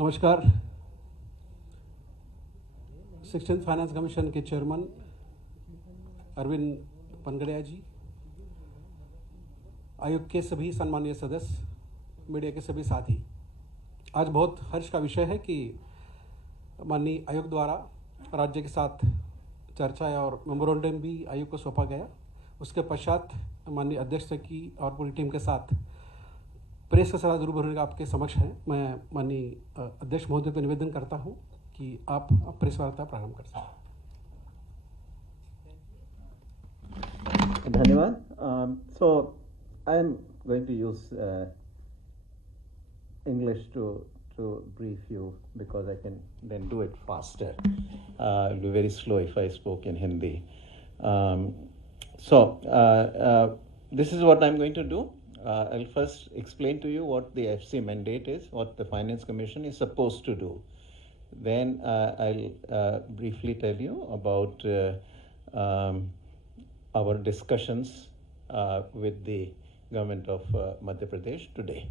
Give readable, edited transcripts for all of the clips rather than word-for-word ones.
नमस्कार। 16th finance commission के chairman Arvind Panagariya जी, आयोग के सभी सम्मानीय सदस्य, मीडिया के सभी साथी, आज बहुत हर्ष का विषय है कि माननीय आयोग द्वारा राज्य के साथ चर्चा और मेमोरेंडम भी आयोग को सौंपा गया। उसके पश्चात माननीय अध्यक्ष की और पूरी टीम के साथ प्रेस का सलाह जरूर भरने का आपके समक्ष है। मैं माननीय अध्यक्ष महोदय को निवेदन करता हूं कि आप प्रेस वार्ता प्रारंभ कर सकें। धन्यवाद। So I am going to use English to brief you because I can then do it faster. It will be very slow if I spoke in Hindi. This is what I'm going to do. I'll first explain to you what the FC mandate is, what the Finance Commission is supposed to do. Then I'll briefly tell you about our discussions with the government of Madhya Pradesh today.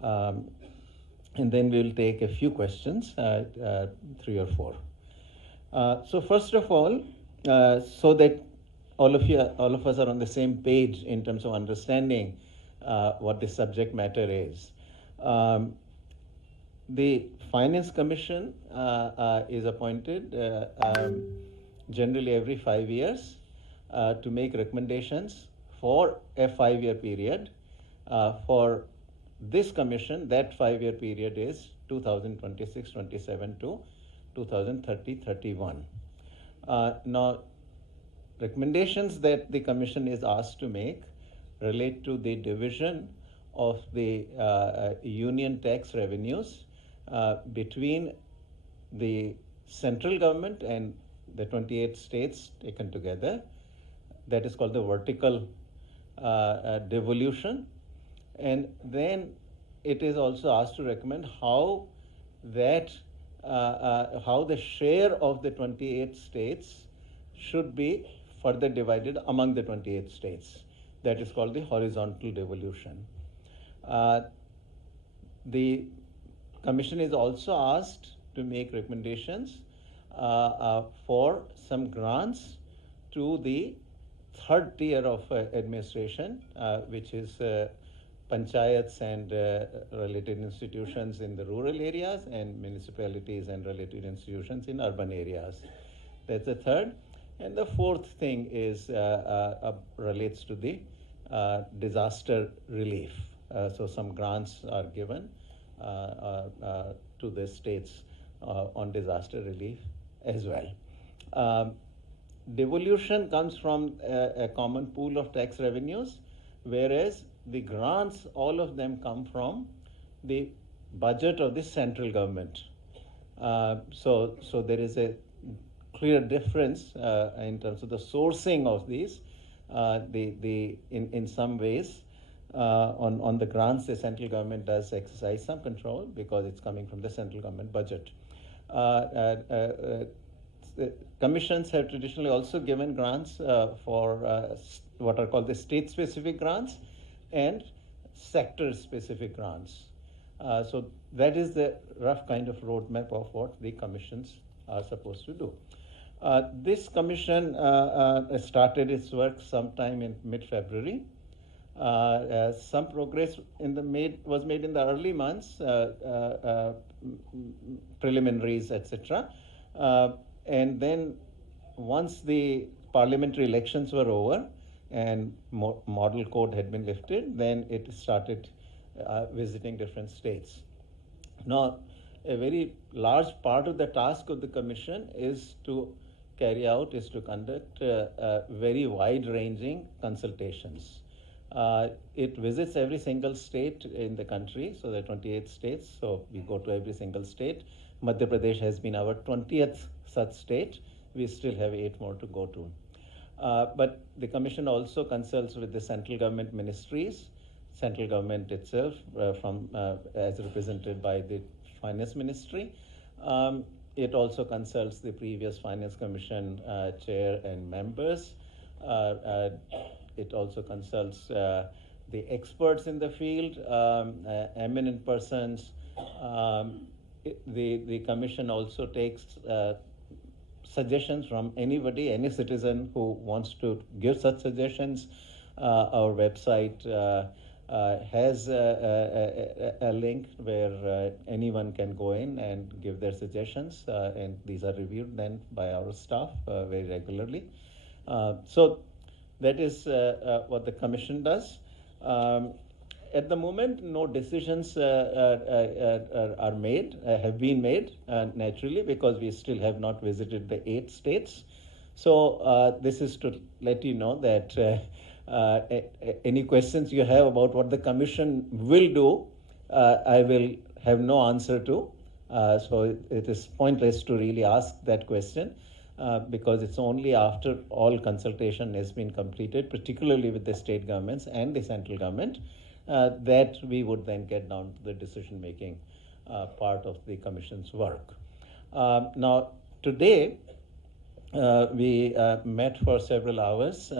And then we'll take a few questions, 3 or 4. So first of all, so that all of us are on the same page in terms of understanding what the subject matter is. The Finance Commission is appointed generally every 5 years to make recommendations for a 5-year period. For this commission, that 5-year period is 2026-27 to 2030-31. Now, recommendations that the commission is asked to make relate to the division of the union tax revenues between the central government and the 28 states taken together. That is called the vertical devolution. And then it is also asked to recommend how that how the share of the 28 states should be further divided among the 28 states. That is called the horizontal devolution. The Commission is also asked to make recommendations for some grants to the third tier of administration, which is panchayats and related institutions in the rural areas and municipalities and related institutions in urban areas. That's the third. And the fourth thing is relates to the disaster relief. So some grants are given to the states on disaster relief as well. Devolution comes from a common pool of tax revenues, whereas the grants, all of them come from the budget of the central government. So there is a clear difference in terms of the sourcing of these. In some ways, on the grants, the central government does exercise some control because it's coming from the central government budget. Commissions have traditionally also given grants for what are called the state-specific grants and sector-specific grants. So that is the rough kind of roadmap of what the commissions are supposed to do. This commission started its work sometime in mid-February. Some progress was made in the early months, preliminaries, etc. And then once the parliamentary elections were over and model code had been lifted, then it started visiting different states. Now, a very large part of the task of the commission is to conduct very wide-ranging consultations. It visits every single state in the country, so there are 28 states, so we go to every single state. Madhya Pradesh has been our 20th such state. We still have 8 more to go to. But the commission also consults with the central government ministries, central government itself, as represented by the finance ministry. It also consults the previous finance commission chair and members. It also consults the experts in the field, eminent persons, the commission also takes suggestions from anybody, any citizen who wants to give such suggestions. Our website has a link where anyone can go in and give their suggestions, and these are reviewed then by our staff very regularly. So that is what the commission does. At the moment, no decisions are made, have been made, naturally, because we still have not visited the 8 states. So this is to let you know that any questions you have about what the commission will do, I will have no answer to. So it is pointless to really ask that question. Because it's only after all consultation has been completed, particularly with the state governments and the central government, that we would then get down to the decision-making part of the commission's work. Now, today, we met for several hours,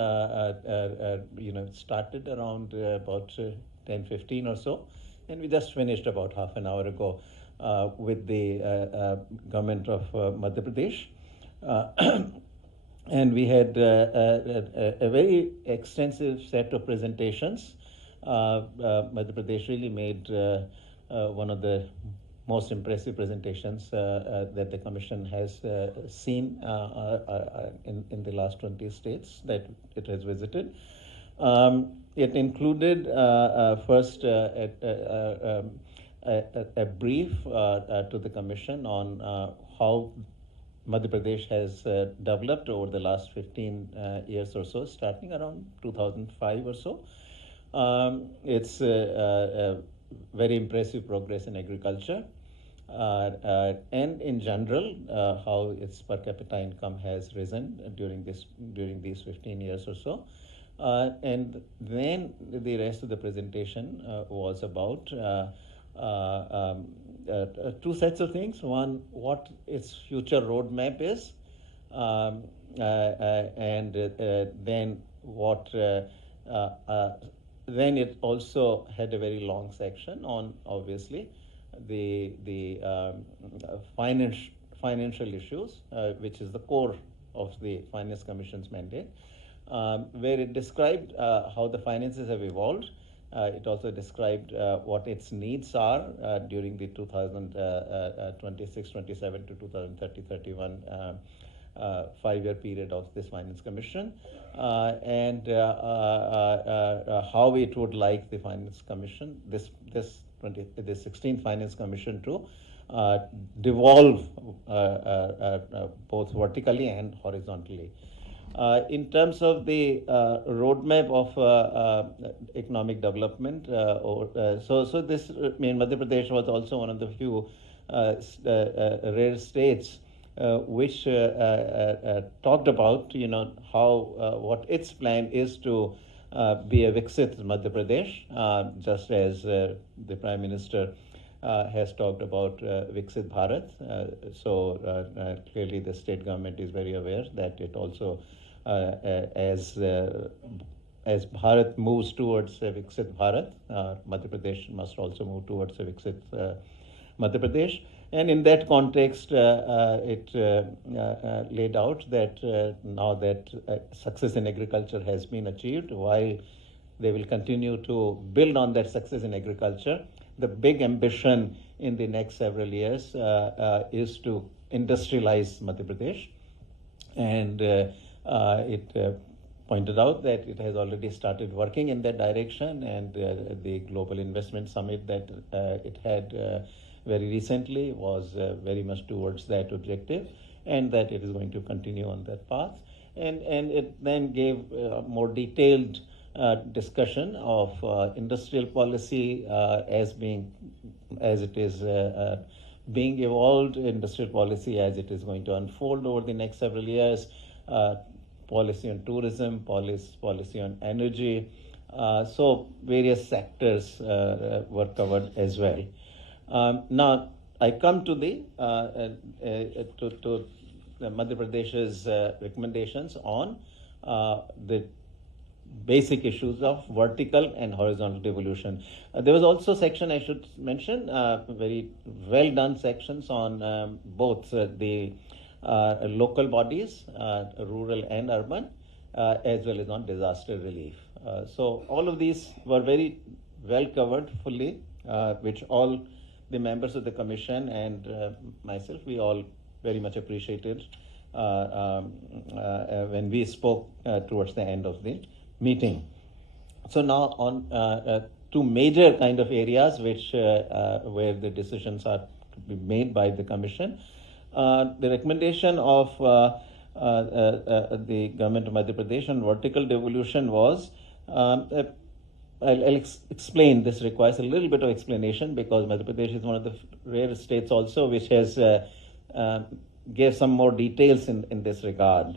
started around about 10:15 or so, and we just finished about half an hour ago with the government of Madhya Pradesh. And we had a very extensive set of presentations. Madhya Pradesh really made one of the most impressive presentations that the commission has seen in the last 20 states that it has visited. It included first a brief to the commission on how Madhya Pradesh has developed over the last 15 years or so, starting around 2005 or so. It's very impressive progress in agriculture, and in general, how its per capita income has risen during these 15 years or so. And then the rest of the presentation was about 2 sets of things. One, what its future roadmap is, and then what. Then it also had a very long section on, obviously, the financial issues, which is the core of the Finance Commission's mandate, where it described how the finances have evolved. It also described what its needs are during the 2026-27 to 2030-31 5-year period of this Finance Commission, and how it would like the Finance Commission, this 16th Finance Commission, to devolve both vertically and horizontally. In terms of the roadmap of economic development, so this, Madhya Pradesh was also one of the few rare states which talked about, how what its plan is to be a Viksit Madhya Pradesh, just as the Prime Minister has talked about Viksit Bharat. So clearly the state government is very aware that it also, as Bharat moves towards Viksit Bharat, Madhya Pradesh must also move towards Viksit Madhya Pradesh. And in that context, it laid out that now that success in agriculture has been achieved, while they will continue to build on that success in agriculture, the big ambition in the next several years is to industrialize Madhya Pradesh. And it pointed out that it has already started working in that direction, and the Global Investment Summit that it had very recently was very much towards that objective, and that it is going to continue on that path. And it then gave more detailed discussion of industrial policy as it is being evolved, industrial policy as it is going to unfold over the next several years, policy on tourism, policy on energy. So various sectors were covered as well. Now I come to the Madhya Pradesh's recommendations on the basic issues of vertical and horizontal devolution. There was also section, I should mention, very well done sections on both the local bodies, rural and urban, as well as on disaster relief. So all of these were very well covered fully, which all the members of the commission and myself, we all very much appreciated when we spoke towards the end of the meeting. So now on two major kind of areas which where the decisions are to be made by the commission. The recommendation of the government of Madhya Pradesh on vertical devolution was, I'll explain, this requires a little bit of explanation because Madhya Pradesh is one of the rare states also which has gave some more details in this regard.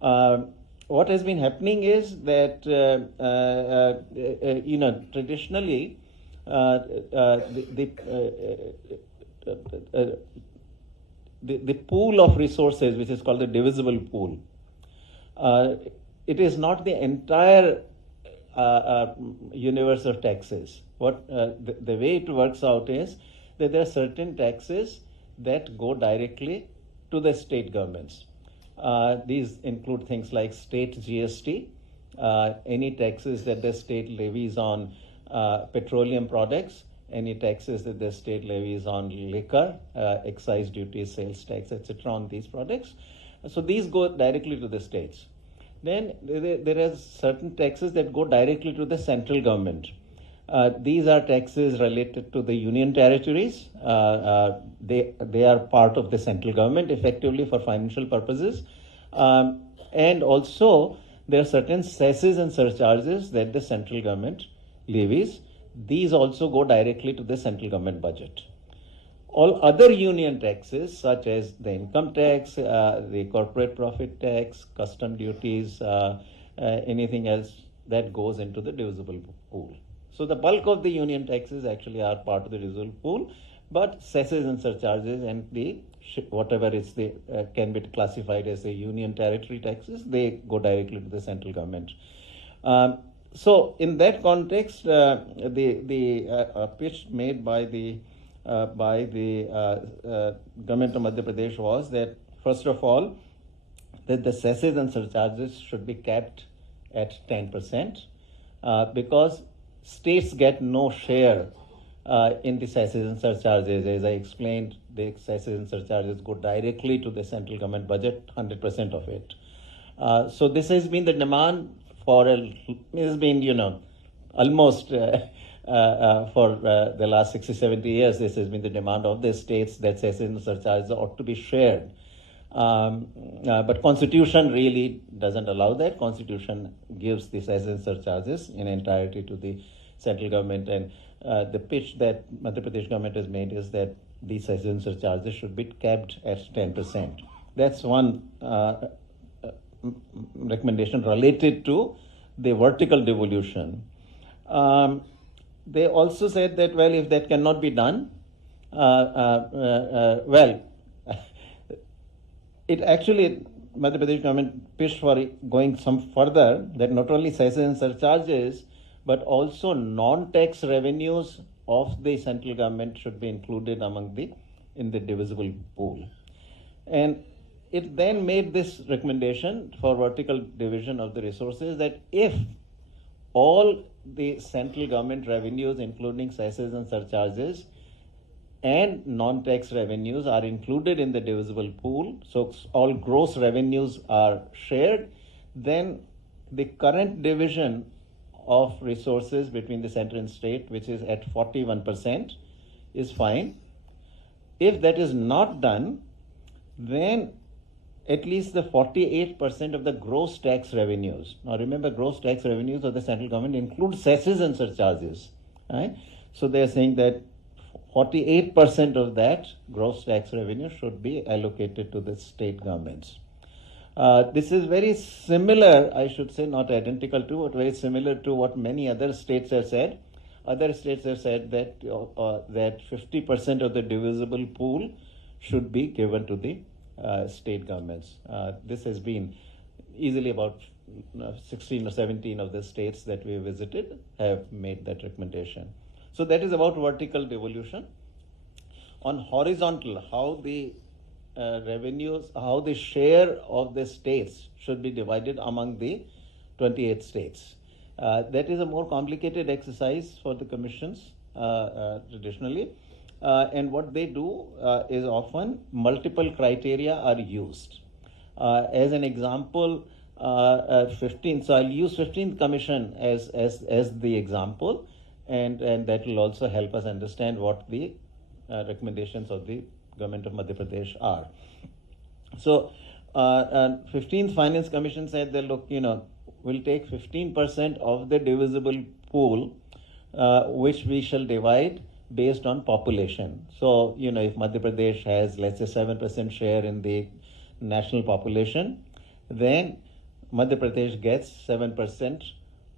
What has been happening is that, traditionally, the pool of resources, which is called the divisible pool, it is not the entire universe of taxes. What the way it works out is that there are certain taxes that go directly to the state governments. These include things like state GST, any taxes that the state levies on petroleum products, any taxes that the state levies on liquor, excise duty, sales tax, etc. on these products. So these go directly to the states. Then there are certain taxes that go directly to the central government. These are taxes related to the union territories. They are part of the central government effectively for financial purposes. And also there are certain cesses and surcharges that the central government levies. These also go directly to the central government budget. All other union taxes, such as the income tax, the corporate profit tax, custom duties, anything else, that goes into the divisible pool. So the bulk of the union taxes actually are part of the divisible pool, but cesses and surcharges and the whatever is the can be classified as the union territory taxes, they go directly to the central government. So in that context, the pitch made by the government of Madhya Pradesh was that, first of all, that the cesses and surcharges should be capped at 10%, because states get no share in the cesses and surcharges. As I explained, the cesses and surcharges go directly to the central government budget, 100% of it. So this has been the demand for almost for the last 60-70 years. This has been the demand of the states that cesses and surcharges ought to be shared. But Constitution really doesn't allow that. Constitution gives the cesses and surcharges in entirety to the central government, and the pitch that Madhya Pradesh government has made is that these cesses and surcharges should be capped at 10%. That's one recommendation related to the vertical devolution. They also said that, well, if that cannot be done, it actually, Madhya Pradesh government pitched for going some further, that not only cesses and surcharges, but also non-tax revenues of the central government should be included in the divisible pool. And it then made this recommendation for vertical division of the resources, that if all the central government revenues, including cesses and surcharges, and non-tax revenues are included in the divisible pool, so all gross revenues are shared, then the current division of resources between the center and state, which is at 41%, is fine. If that is not done, then at least the 48% of the gross tax revenues. Now remember, gross tax revenues of the central government include cesses and surcharges, right? So they are saying that 48% of that gross tax revenue should be allocated to the state governments. This is very similar, I should say, not identical to, but very similar to what many other states have said. Other states have said that that 50% of the divisible pool should be given to the state governments. This has been easily about 16 or 17 of the states that we visited have made that recommendation. So that is about vertical devolution. On horizontal, how the revenues, how the share of the states should be divided among the 28 states. That is a more complicated exercise for the commissions traditionally. And what they do is often multiple criteria are used. As an example, 15. So I'll use 15th Commission as the example, and that will also help us understand what the recommendations of the government of Madhya Pradesh are. So 15th Finance Commission said that, look, we'll take 15% of the divisible pool, which we shall divide based on population. So, if Madhya Pradesh has, let's say, 7% share in the national population, then Madhya Pradesh gets 7%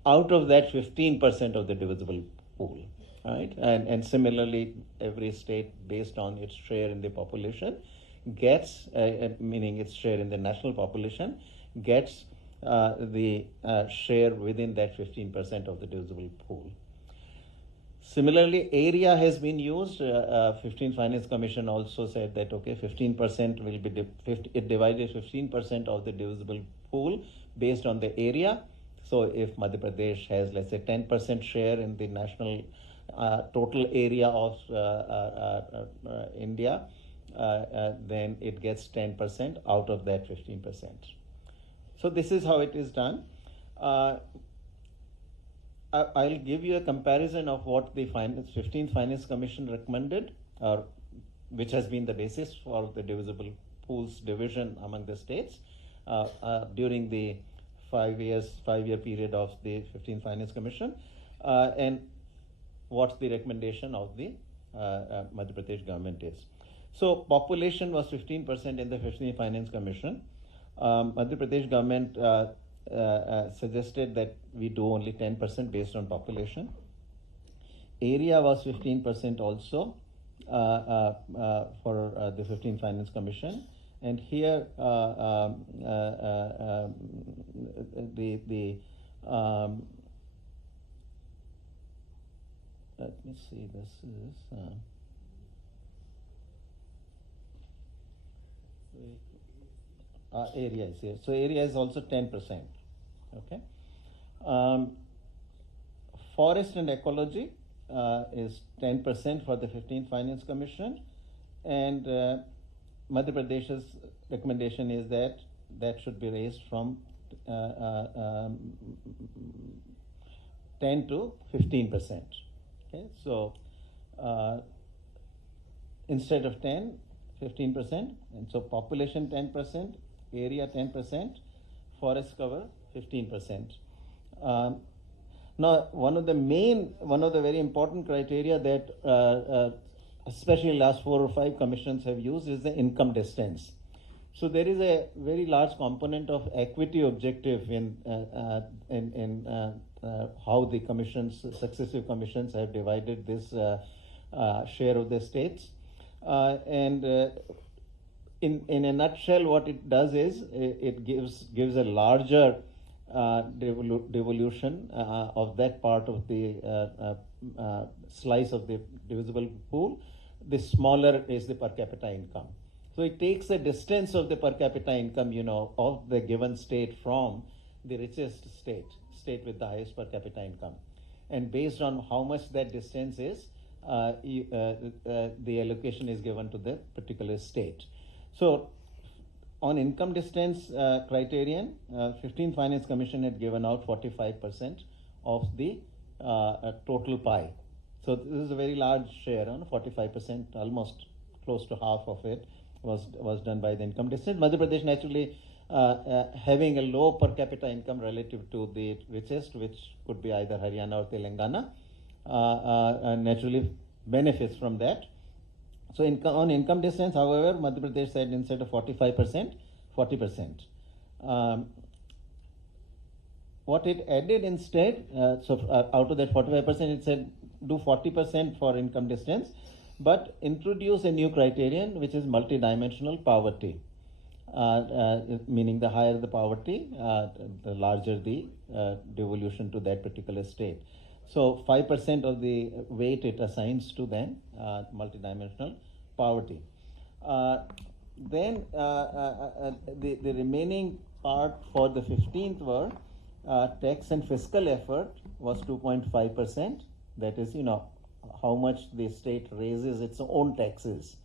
out of that 15% of the divisible pool, right? And similarly, every state, based on its share in the population, gets, meaning its share in the national population, gets the share within that 15% of the divisible pool. Similarly, area has been used. 15th Finance Commission also said that, okay, 15% will be, it divided 15% of the divisible pool based on the area. So if Madhya Pradesh has, let's say, 10% share in the national total area of India, then it gets 10% out of that 15%. So this is how it is done. I'll give you a comparison of what the 15th Finance Commission recommended, which has been the basis for the divisible pools division among the states during the 5-year period of the 15th Finance Commission, and what the recommendation of the Madhya Pradesh government is. So population was 15% in the 15th Finance Commission. Madhya Pradesh government suggested that we do only 10% based on population. Area was 15% also for the 15th Finance Commission, and here let me see, this is area is here. So area is also 10%. Okay. Forest and ecology is 10% for the 15th Finance Commission, and Madhya Pradesh's recommendation is that should be raised from 10 to 15%. Okay, so instead of 10, 15%, and so population 10%, area 10%, forest cover 15%. Now, one of the very important criteria that especially last 4 or 5 commissions have used is the income distance. So there is a very large component of equity objective in how the successive commissions have divided this share of the states. And in a nutshell, what it does is it gives a larger devolution of that part of the slice of the divisible pool. The smaller is the per capita income. So it takes the distance of the per capita income, of the given state from the richest state with the highest per capita income, and based on how much that distance is, the allocation is given to the particular state. So on income distance criterion, 15th Finance Commission had given out 45% of the total pie. So this is a very large share, 45%, almost close to half of it was done by the income distance. Madhya Pradesh naturally having a low per capita income relative to the richest, which could be either Haryana or Telangana, naturally benefits from that. So on income distance, however, Madhya Pradesh said instead of 45%, 40%. What it added instead, out of that 45%, it said do 40% for income distance, but introduce a new criterion, which is multidimensional poverty. meaning the higher the poverty, the larger the devolution to that particular state. So 5% of the weight it assigns to then multidimensional poverty. The remaining part for the 15th were tax and fiscal effort was 2.5%. That is, how much the state raises its own taxes.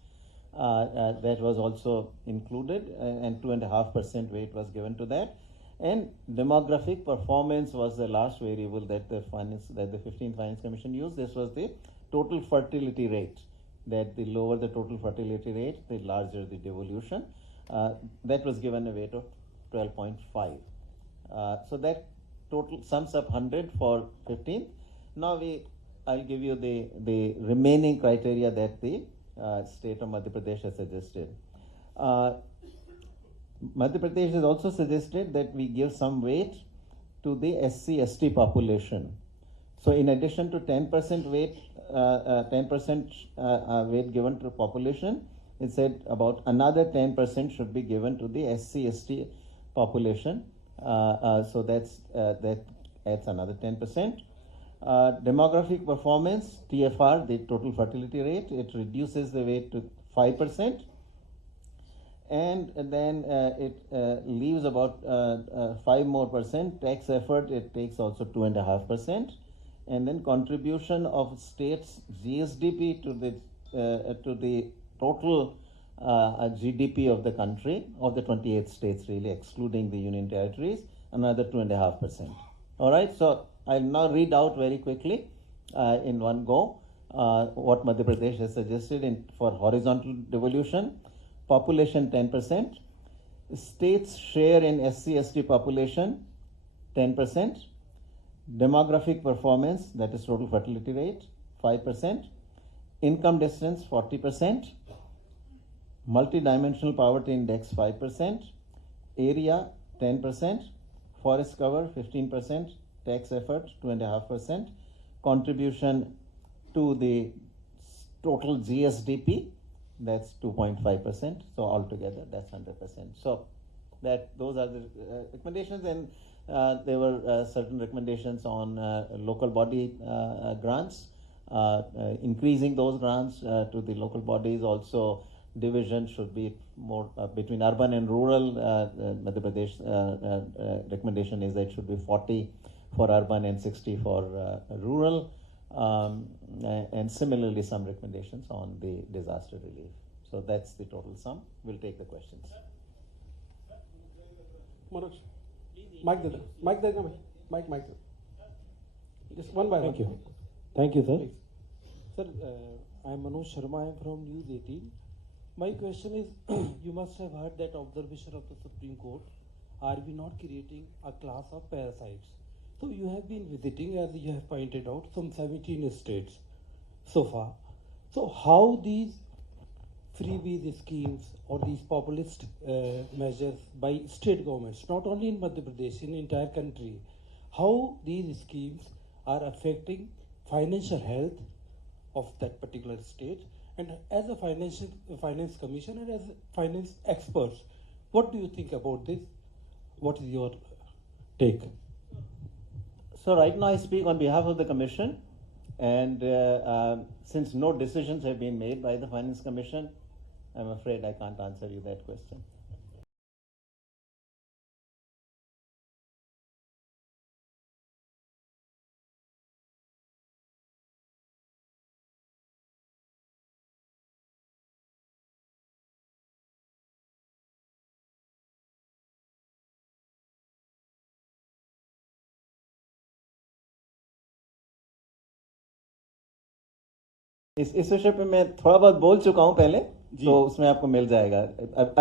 That was also included, and 2.5% weight was given to that. And demographic performance was the last variable that the 15th Finance Commission used. This was the total fertility rate. That the lower the total fertility rate, the larger the devolution. That was given a weight of 12.5. So that total sums up 100 for 15th. Now I'll give you the remaining criteria that the state of Madhya Pradesh has suggested. Madhya Pradesh has also suggested that we give some weight to the SC/ST population. So in addition to 10% weight, 10% weight given to population, it said about another 10% should be given to the SC/ST population. So that adds another 10%. Demographic performance, TFR, the total fertility rate, it reduces the weight to 5%. And then it leaves about 5 more percent. Tax effort, it takes also 2.5%. And then contribution of states GSDP to the total GDP of the country, of the 28 states really, excluding the union territories, another 2.5%. All right, so I'll now read out very quickly in one go what Madhya Pradesh has suggested for horizontal devolution. Population 10%, states share in SC/ST population 10%, demographic performance, that is total fertility rate, 5%, income distance 40%, multidimensional poverty index 5%, area 10%, forest cover 15%, tax effort 2.5%, contribution to the total GSDP, that's 2.5%. So altogether that's 100%. So those are the recommendations, and there were certain recommendations on local body grants, increasing those grants to the local bodies. Also, division should be more between urban and rural. Madhya Pradesh recommendation is that it should be 40 for urban and 60 for rural. And similarly, some recommendations on the disaster relief. So that's the total sum. We'll take the questions. Manoj, mic deda, mic deda, mic. Just one by one. Thank you, sir. Please. Sir, I'm Manoj Sharma. I'm from News 18. My question is, you must have heard that observation of the Supreme Court. Are we not creating a class of parasites? So you have been visiting, as you have pointed out, some 17 states so far. So how these freebies schemes or these populist measures by state governments, not only in Madhya Pradesh, in the entire country, how these schemes are affecting financial health of that particular state? And as a finance commissioner, as finance experts, what do you think about this? What is your take? So right now I speak on behalf of the Commission, and since no decisions have been made by the Finance Commission, I'm afraid I can't answer you that question. इस विषय पे मैं थोड़ा बहुत बोल चुका हूं पहले, तो उसमें आपको मिल जाएगा.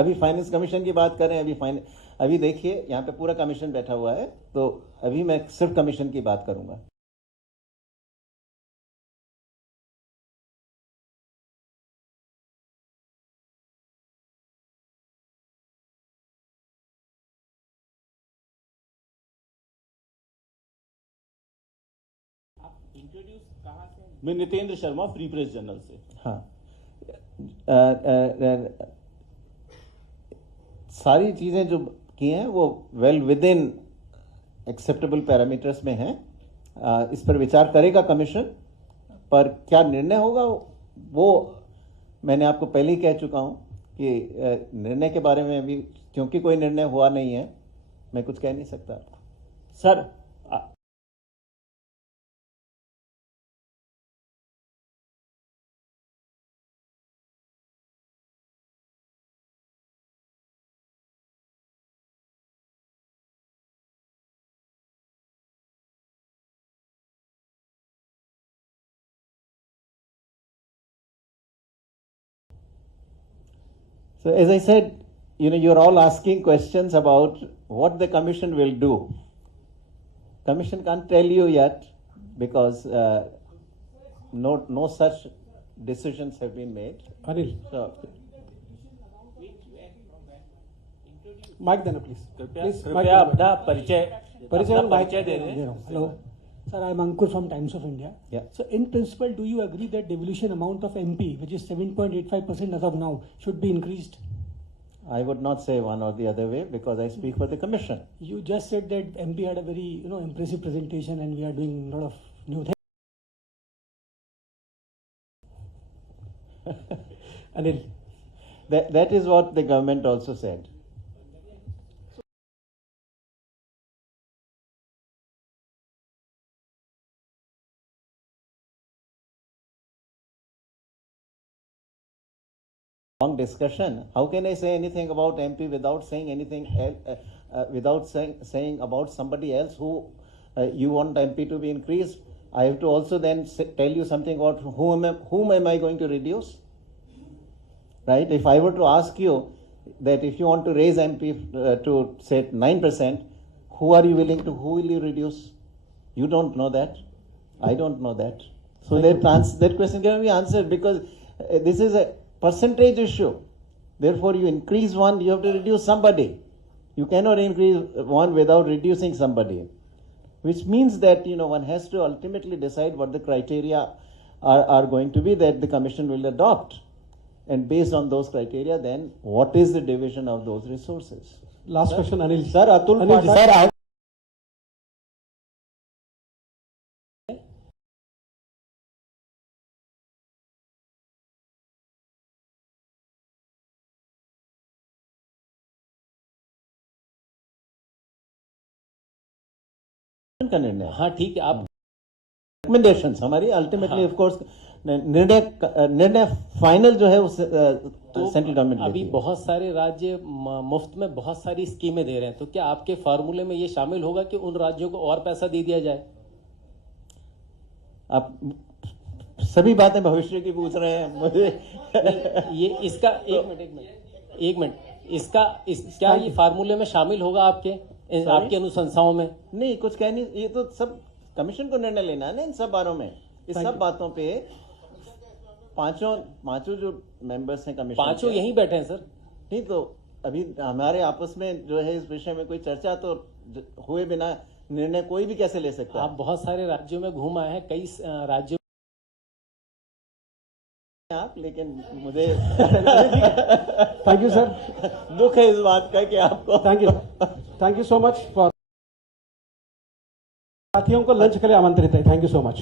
अभी फाइनेंस कमीशन की बात करें, अभी देखिए यहाँ पे पूरा कमीशन बैठा हुआ है, तो अभी मैं सिर्फ कमीशन की बात करूंगा. मैं Nitendra Sharma, free press journal से. हाँ, सारी चीज़ें जो की हैं वो well with in acceptable parameters में हैं। इस पर विचार करेगा कमीशन, पर क्या निर्णय होगा वो मैंने आपको पहले ही कह चुका हूं कि निर्णय के बारे में अभी क्योंकि कोई निर्णय हुआ नहीं है मैं कुछ कह नहीं सकता। Sir So as I said, you're all asking questions about what the commission will do. Commission can't tell you yet because no such decisions have been made. Anil So mic देना प्लीज कृपया अपना परिचय दे दें। Hello. Sir, I am Ankur from Times of India. Yeah. So, in principle, do you agree that devolution amount of MP, which is 7.85% as of now, should be increased? I would not say one or the other way because I speak for the commission. You just said that MP had a very, impressive presentation, and we are doing a lot of new things. Anil That is what the government also said. Long discussion. How can I say anything about MP without saying anything else, without saying about somebody else who you want MP to be increased? I have to also then tell you something about whom am I going to reduce? Right? If I were to ask you that if you want to raise MP to say 9%, who will you reduce? You don't know that. I don't know that. So that question can be answered because this is a percentage issue. Therefore, you increase one, you have to reduce somebody. You cannot increase one without reducing somebody. Which means that one has to ultimately decide what the criteria are going to be that the commission will adopt. And based on those criteria, then what is the division of those resources? Last question Anil sir Atul Anil ji, sir का निर्णय। हाँ ठीक है, आप recommendations हमारी ultimately of course निर्णय final जो है उस सेंट्रल गवर्नमेंट अभी बहुत सारे राज्य मुफ्त में बहुत सारी स्कीमें दे रहे हैं, तो क्या आपके फार्मूले में ये शामिल होगा कि उन राज्यों को और पैसा दे दिया जाए? आप सभी बातें भविष्य की पूछ रहे हैं मुझे। ये इसका एक मिनट क्या ये फार्मूले में शामिल होगा आपके अनुशंसाओं में? नहीं, कुछ कह नहीं, ये तो सब कमीशन को निर्णय लेना है ना इन सब बारों में। इस सब बातों पे पांचों जो मेंबर्स हैं कमीशन, पांचों यहीं बैठे हैं सर। नहीं तो अभी हमारे आपस में जो है इस विषय में कोई चर्चा तो हुए बिना निर्णय कोई भी कैसे ले सकता है? आप बहुत सारे राज्यों में घूम आए हैं, कई राज्यों आप, लेकिन मुझे थैंक यू सर, दुख है इस बात का कि आपको thank you so much for साथियों को लंच के लिए आमंत्रित है। Thank you so much.